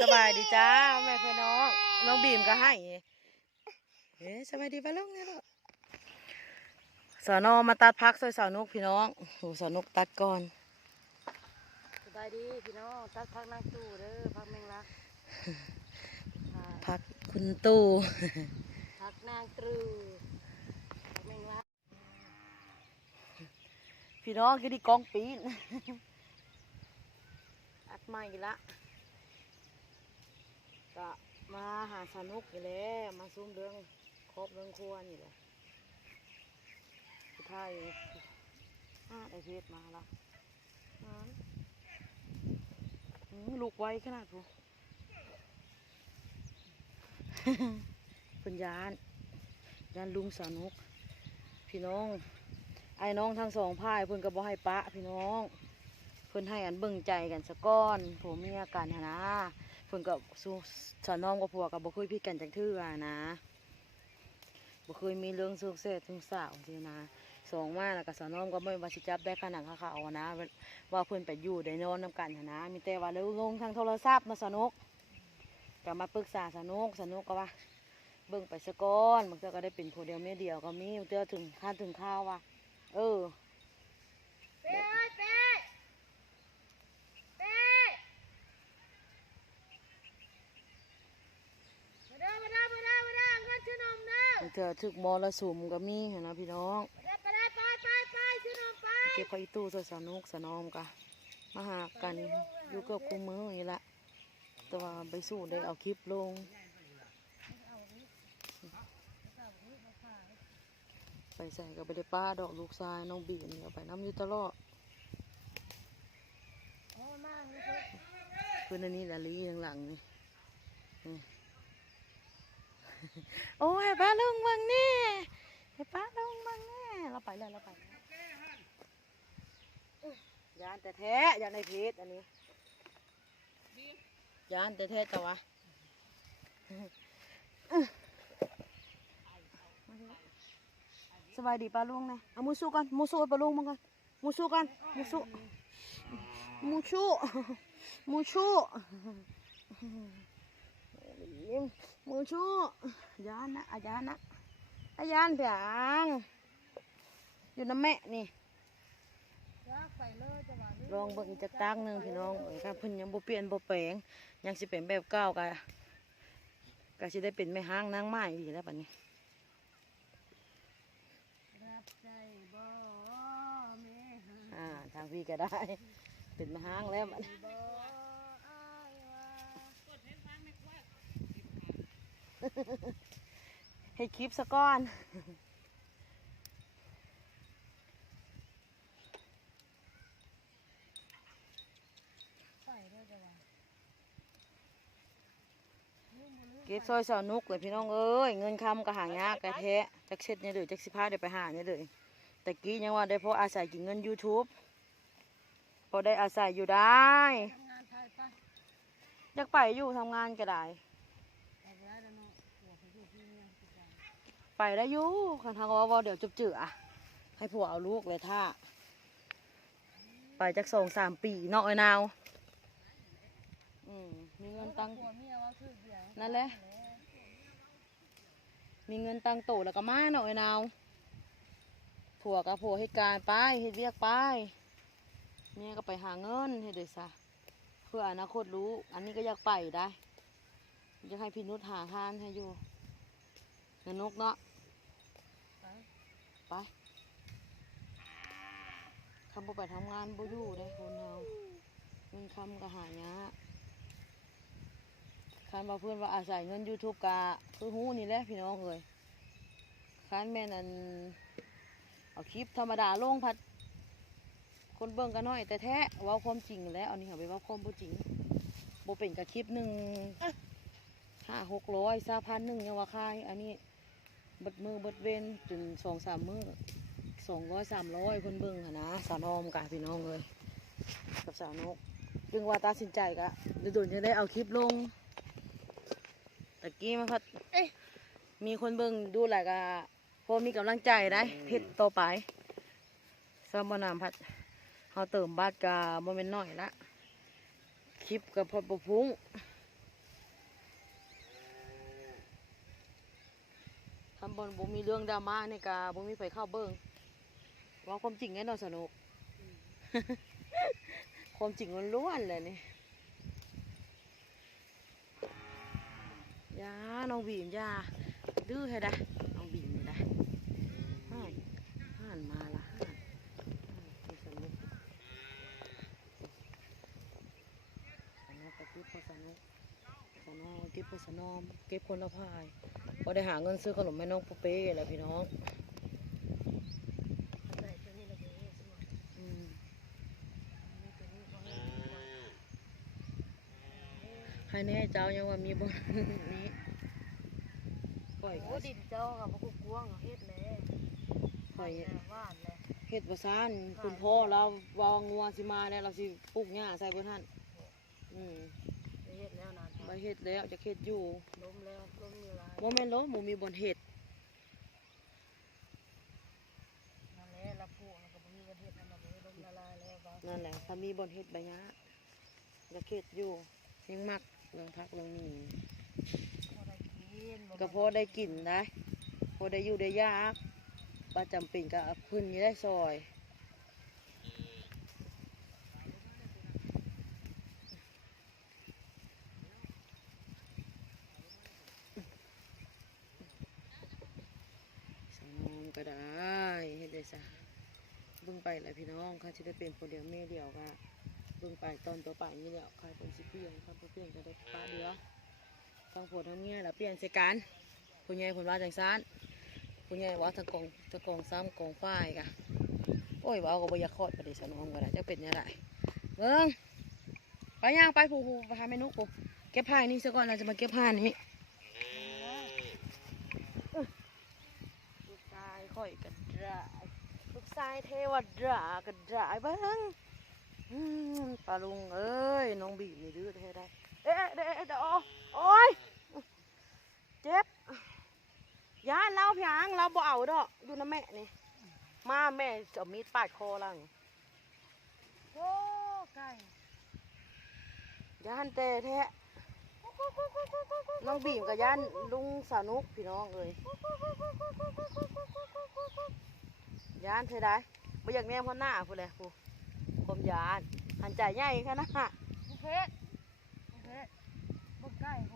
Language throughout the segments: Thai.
สบายดีจ้าแม่พี่น้องน้องบีมก็ให้เอ๊ะสบายดีปะลูกเนี่ยลูกสาวนอมาตัดพักซอยสาวนุกพี่น้องโอ้สาวนุกตัดก่อนสบายดีพี่น้องตักพักนั่งตู้เด้อพักแมงลักอ่าพักคุณตู้พักนางตรูพักแมงลักพี่น้องก็ดีกองปีนอัดใหม่ละ ก็มาหาสนุกอยู่แล้วมาซุ่มเรื่องครบเรื่องครัวนี่แหละสุดท้ายอ้าไอเพชรมาแล้วลูกไวขนาดผู้เพิ่นยานยานลุงสนุก พี่น้อง ไอ้น้องทั้งสองพายเพิ่นก็บ่ให้ปะพี่น้อง เพิ่นให้อันเบิ่งใจกันสะก้อนผัวเมียกันนะ เพิ่นก็สู้สาวน้องกับผัวก็บ่เคยพิดกันจักเทื่อนะบ่เคยมีเรื่องสุกเสษถึงสาวสินะสองมาแล้วก็สาวน้องก็ไม่ว่าสิจับได้ขนาดเขาเอานะ ว่าเพิ่นไปอยู่ได้นอนนํกันนะ มีแต่ว่าเร็วลงทางโทรศัพท์มาสนุกก็มาปรึกษาสนุกสนุกก็ว่าเบิ่งไปสะก้อนบางเทื่อก็ได้เป็นผู้เดียวเมียเดียวก็มีบางเทื่อถึงขั้นถึงข้าวว่าเออ เป๊ะเป๊ะเป๊ะมาเด้อมาเด้อมาเด้อมาเด้อเงินชื่อนม ผื่อถึกมรสุมก็มีนะพี่น้องเด้ไปเด้ไปไปไปชื่อนมไปเก็บไฟตู้สสนุกสนอมกะมาหากันอยู่กับคู่มือนี่ละแต่ว่าไปสู้ได้เอาคลิปลงไปใส่กับไปได้ป้าดอกลูกทรายน้องบีนเนี่ยเอาไปน้ำอยู่ตลอดโอ้มาเลยเถอะเพื่อนนนี้ละลีข้างหลังนี่ โอ้ยให้ป้าลงบังแน่ให้ป้าลงบังแน่เราไปแล้วเราไปยานแต่แท้ยานในเพชรอันนี้ยานแต่แท้ต่ว่าสบายดีป้าลุงนะเอามูสู้กันมูสู้ป้าลุงมากันมูสู้กันมูสู้มูสู้มูสู้ มูสู้ยานนะอายานนะอายานเพียงอยู่น้ำแม่นี่ลองเบิ่งจักตักหนึ่งพี่น้องเบิ่งค่ะเพิ่นยังบ่เปลี่ยนบ่แปลงยังสิเป็นแบบเก่ากะก็สิได้เป็นแม่ห้างนางไม้อีแล้วบัดนี้รับใจบ่แม่หาอ่าทางพี่ก็ได้ เป็นแม่ห้างแล้วบัดนี้ บ่อายว่า ให้คลิปซะก่อนไปเลยจะว่าเก็บซอยสาวนุกเลยพี่น้องเอ้ยเงินคำก็หายากกะแท้จักเช็ดเนี่ยเลยจักสิพาเดี๋ยวไปหาเนี่ยเลยแต่กี้ยังว่าได้เพราะอาศัยกินเงิน YouTube พอได้อาศัยอยู่ได้ทำงานไทยไปอยากไปอยู่ทำงานก็ได้ ไปได้แล้วเนาะหัวเขาอยู่ที่เนี่ยที่บ้าน ไปได้อยู่คันทางว่าวเดี๋ยวจุบจืออะให้ผัวเอาลูกเลยท่าไปจากสองสามปีเนาะไอ้นาวมีเงินตังนั่นแหละมีเงินตังโตแล้วก็มาเนาะไอ้นาวผัวกับผัวเหตุการณ์ไปเหตุเรียกไปเมียก็ไปหาเงินให้ด้วยซะเพื่ออนาคตรู้ อันนี้ก็อยากไปได้อยากให้พี่นุชหาทานให้อยู่เงินนกเนาะ ไปคำบ่ไปทำงานบ่อยู่ได้คนเฮาเงินคำก็หายากคันว่าเพื่อนว่าอาศัยเงิน YouTube กะคือหูนี่แหละพี่น้องเอ้ยคันแม่นันเอาคลิปธรรมดาลงพัด คนเบิ่งกันน้อย แต่แท้ว้าความจริงแล้วเอานี่เอไปว้าความบ่จริงบ่เป็นกับคลิปหนึ่งห้าหกร้อยสาพันหนึ่งยังว่าคายอันนี้ บิดมือเบิดเวนจนสองสามมือสองร้อยสามร้อยคนเบิ่งหนนะสาวนอมกะพี่น้องเลยกับสาวนกจึงว่าตัดสินใจกะโดนๆจะได้เอาคลิปลงตะกี้มันพัดมีคนเบิ่งดูหลายกะพอมีกำลังใจได้เพชรต่อไปสมบนามพัดเขาเติมบาทกะโมเมนต์น้อยละคลิปกับพอประพุง คำบนบ่มีเรื่องดราม่าในกาบ่มีไฟเข้าเบิ่งว่าความจริงแน่นอนสนุก ความจริงล้วนๆเลยนี่ยาน้องบีมยาดื้อให้ได้น้องบีมนี่ได้ห่านห่านมาละห่านสนุกสนุกไปที่พอสนุกสนอเก็บพอสนอมเก็บคนละพาย พอได้หาเงินซื้อขนมแม่น้องปุ๊เป้แหล้วพี่น้องใส่ตัวนี้ละเด้อสมองอืมมีตัวนี้บ่ให้ใครแน่เจ้ายังว่ามีบนนี้ปล่อยโอ้ดินเจ้าค่ะบ่กุกวงเฮ็ดแหล้ปล่อยแล้วว่านแล้วเฮ็ดประสานคุณพ่อเราวางงัวสิมาเนี่ยเราสิปลูกหญ้าใส่บนท่านอืมไปเฮ็ดแล้วนานใบเฮ็ดแล้วจะเฮ็ดอยู่ล้มแล้วล้ มมีหลายบ่แม่นหรอกหมูมีบนเฮ็ดนั่นแหละละพวกแล้วก็บ่มีวันเฮ็ดนั่นน่ะบ่ได้ล้มละลายแล้วบ่านั่นแหละถ้ามีบนเฮ็ดใบหญ้าจะเฮ็ดอยู่ยังมักเรื่องพักเรื่องนี้พอได้กินบ่ก็พอได้กินได้พอได้อยู่ได้ยากประจำเป็นก็เอาขึ้นอยู่ได้ซอย สนอง ก็ได้เฮ็ดได้ซะเบิ่งไปแหละพี่น้องค่ะสิได้เป็นคนเดียวแม่เดียวก็เบิ่งไปตอนต่อไปนี่แหละใครเป็นสิเปลี่ยนครับบ่เปลี่ยนก็ได้ป้าเดียวฟังผลทั้งเมียแล้วเปลี่ยนใส่กันผู้ใหญ่เพิ่นว่าจังซั่นผู้ใหญ่ว่าทั้งกองทั้งกองซ้ำกองฝ้ายกะโอ้ยเว้าก็บ่อยากคลอดประเดี๋ยวสนองก็ได้จักเป็นยังไงเบิ่งไปย่างไปผู้ผู้ไปหาเมนูผู้เก็บผ้านี่ซะก่อนเราจะมาเก็บผ้านี้ ลูกชาย ข่อยกันดาลูกชายเทวดากันดาเบ้างปลาลุงเอ้ยน้องบีมนี่ดื้อแท้ได้เอ๊ะเอ๊ะเอ๊ะเดี๋ยวโอ้ยเจ็บยานเราพี่อังเราบ่เอาดอกอยู่นะแม่นี่มาแม่จะเอมีดปาดคอลังโอ้ไก่ยานแต่แท้ น้องบีมกับยานลุงสานุกพี่น้องเอ้ยยานเธอได้ไม่อยากแนมเขาหน้าพูดเลยพูคมยานหันใจใหญ่แค่นั้นฮะลูกเพชรลูกเพชรบ่ไก่โห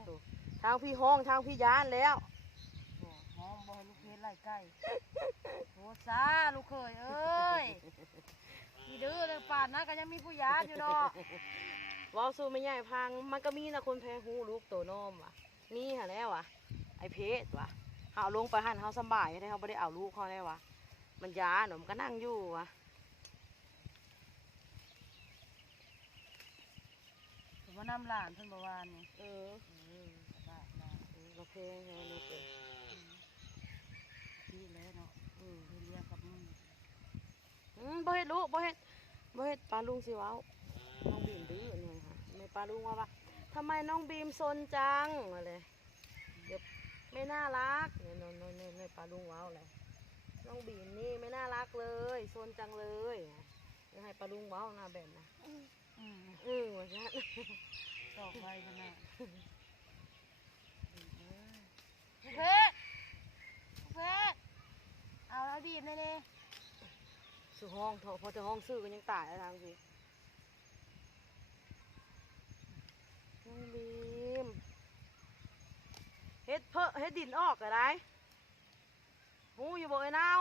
ทางพี่ห้องทางพี่ยานแล้วหอมบ่ให้ลูกเพชรไล่ไก่โหซาลูกเคยเอ้ยมีดื้อเลยป่านนะก็ยังมีผู้ยานอยู่ดอกเว้าสู้ไม่ใหญ่พัง มันก็มีนะคนแพ้หูลูกโตน้อมว่ะมีหะแล้วว่ะ ไอเพชรว่ะเอาลงไปหันเขาสำบายได้เขาไม่ได้เอาลูกเขาได้ว่ะ มันยานหนมนก็นั่งอยู่ว่ะผมว่านำหลานเพิ่นบ่วานนี่เออเออบ้าบ้าเราเพลงเราลูกเองพี่แล้วเนาะอืมเรียนเรียนกับมึงอืมบ่เฮ็ดลูกบ่เฮ็ดบ่เฮ็ดปลาลุงสิเว้าน้องบีมดื้อเนี่ยค่ะไม่ ปลาลุงว่าว่าทำไมน้องบีมซนจังอะไรเดี๋ยวไม่น่ารักเนี่ยนนนนปลาลุงเว้าเลยน้องบีมนี่ไม่น่ารักเลยซนจังเลยยังให้ปลาลุงเว้าหน้าแบบนะอืมอือว่าซั่นต่อไปกันนะลูกเพชรลูกเพชรเอาแล้วบีบเลยเลยสุห้องเถอะพอจะห้องซื้อก็ยังตายแล้วทางสิน้องบีม เฮ็ดเพอะเฮ็ดดินออกก็ได้หูอยู่บ่ไอ้นาว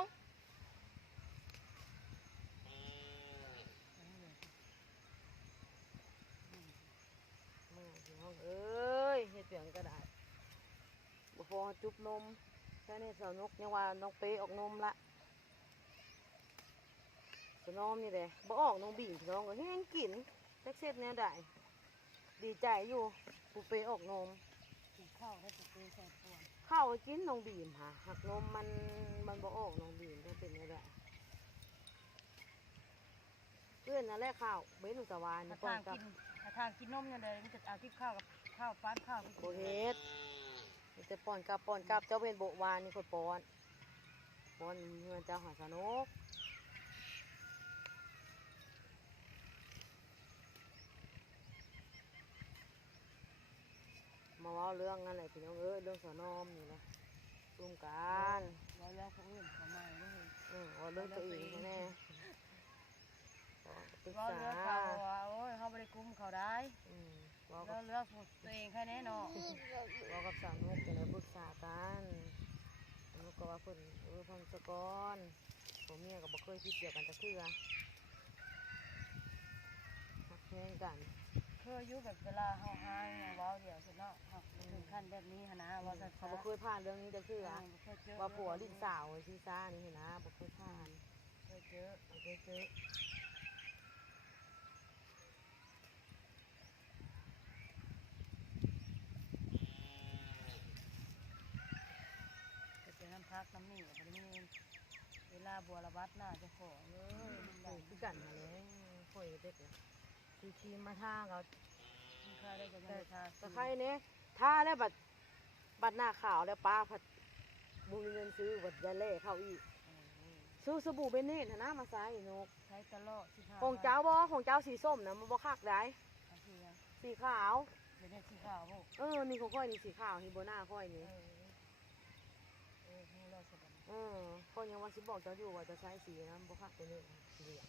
แม่พี่น้องเอ้ยเฮ็ดเปียงก็ได้บ่พอจุบนมแค่นี้สาวนกยังว่าน้องเป๊ออกนมละสนอมนี่แหละบ่ออกน้องบีมพี่น้องก็แห้งกินแท็กเซ็ตเนี่ยได้ดีใจอยู่ปูเปออกนมกินข้าวได้ปุกเปใส่ปวน เข้าวกินน้องบีมค่ะหักนมมันมันบ่ออกน้องบีมจะเป็นเนี่ยได้เพื่อนนั่นแหละข้าวเบ้นอุตวานถ้าก่อทานงกับกินถ้าทางกินนมอย่างเดียวมันจะเอาที่ข้าวกับข้าวป้านข้าวไปกิโบนเฮ็ดมีแต่ป้อนกับป้อนกับเจ้าเป็นโบวานนี่คนป้อนป้อนเงินเจ้าหาสนุก มาเว่าเรื่องนั่นแหละพี่น้องเอ้ยเรื่องสนอมนี่แหละรวมกันเราเลี้ยงคนอื่นทำไมไม่เห็นอืมว่าเรื่องตัวเองแน่ปรึกเราษาเลี้ยงเขาว่าโอ้ยเขาไม่ได้คุ้มเขาได้อืมเว่าเรากับเลี้ยงตัวเองแค่นี้เนาะเว่ากับสาวนุกจะได้ปรึกษากันนุกก็ว่าเพิ่นเออพันสกอนผมเมียก็บ่เคยคิดเกี่ยวกันจะเทื่อหักแห้งกันเคยอยู่แบบเวลาเฮาหายอย่างเว้าเดี๋ยวสิเนาะหักถึงขั้นแบบนี้หนนะว่าสัเขาบ่เคยผ่านเรื่องนี้จะเทื่อเคยเจอว่าผัวลิ้นสาวไอ้ซีซ่านี่เห็นนะบ่เคยผ่านเคยเจอบ่เคยเจอเคยเจอน้ำพักน้ำนี่กับนี้เวลาบัวระบัดหน้าจะขอเลยเออคือกันมาแล้วค่อยเด็กเลย ทีทีมมาท่าเขามันค่าได้จะยังไม่ทาตะไคร้เนี่ยท่าแล้วบัดบัดหน้าขาวแล้วป้าผัดบุมีเงินซื้อบัดยาเล่เข้าอีกซื้อสบู่เบนเนตนะมาใส่นกใช้ตลอดสิบห้าของเจ้าบ่ของเจ้าสีส้มนะมันบ่คักได้อันที่ยังสีขาวเดี๋ยวเด็กสีขาวพวกเออนี่ของค่อยนี่สีขาวนี่บนหน้าค่อยเอนี่อเออนี่เราสบายเออค่อยยังว่าสิบอกเจ้าอยู่ว่าจะใช้สีนะมันบ่คักตัวนี้นะสีเหลือง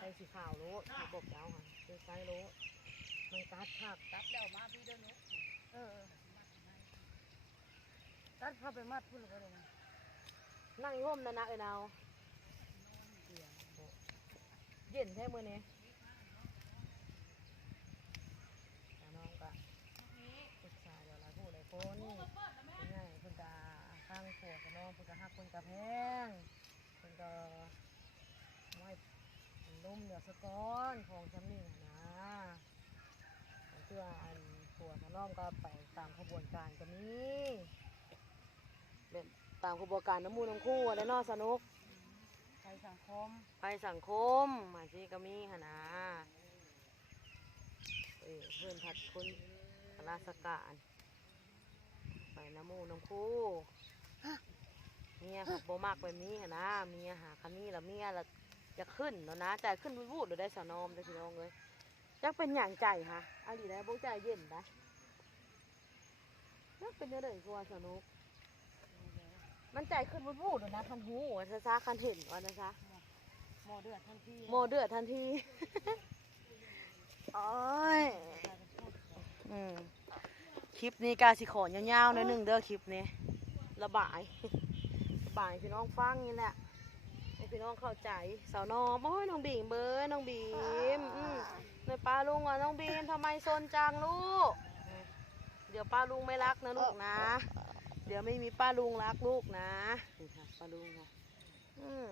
อะอืมใช้สีขาวโลดเขาบอกเจ้าค่ะใช้ไซส์โลดมันตัดคักตัดแล้วมาพี่เดินนุกเออเออตัดเข้าไปมัดพุ่นเลยนะนั่งอยู่ร่มนะนะเอ้ยนาวเย็นแท้มื้อนี้แต่น้องก็ปรึกษาเดี๋ยวหลายผู้หลายคนเป็นไงเพิ่นก็ข้างผัวกับน้องเพิ่นก็ฮักเพิ่นก็แพงเพิ่นก็ไม่นุ่มเหนือ สก้อนของจำนี่นะเพื่ออันผัวกับน้องก็ไปตามขบวนการก็มีแบบตามขบวนการน้ำมูลน้ำคู่อะไรนอสนุกใช้สังคมไปสังคมมาจีก็มีหนนะเอ้ยเพื่อนผัดคนราชการไปน้ำมูน้ำคู่เมียขับโบมากไปมีหนนะเมียหาคันนี้แล้วเมียละ จะขึ้นแล้วนะใจขึ้นวูดๆหรือได้สานอมได้อพี่น้องเลยจักเป็นอย่างใจฮะอันนี้ได้พวกใจเย็นนะนักเป็นยังไงกลัวสนุก มันใจขึ้นวูดๆเลยนะคันหูว่าซะซะคันเห็นว่านะซะหมอเดือดทันทีโมเดือดทันทีโอ้ยอืมคลิปนี้กาสิขอยาวๆหน่อยหนึ่งเด้อคลิปนี้ระบายระบายให้พี่น้องฟังนี่แหละให้ พี่น้องเข้าใจสาวนอมโอ้ยน้องบีมเบอร์น้องบีมอืมในป้าลุงอะน้องบีมทำไมซนจังลูก เดี๋ยวป้าลุงไม่รักนะลูกนะ เดี๋ยวไม่มีป้าลุงรักลูกนะนี่ค่ะป้าลุงค่ะอืม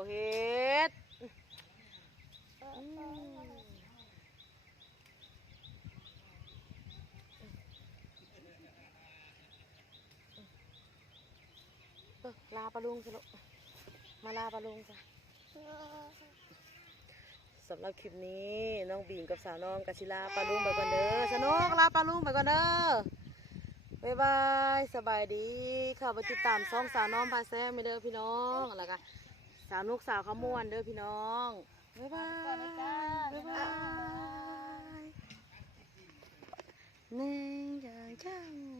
บ่เฮ็ดเออลาปลาลุงสิลูกมาลาปลาลุงจ้ะสำหรับคลิปนี้น้องบีมกับสาวน้องกัชิลาปลาลุงไปก่อนเด้อสนุกลาปลาลุงไปก่อนเด้อบ๊ายบายสบายดีเข้าไปติดตามซ่องสาวน้องพาแซ่ไม่เด้อพี่น้องแล้วก็ สาวนุกสาวขมวนเด้อพี่น้อง บ๊ายบายก่อนเลยจ้าบ๊ายบายหนึ่งอย่างจัง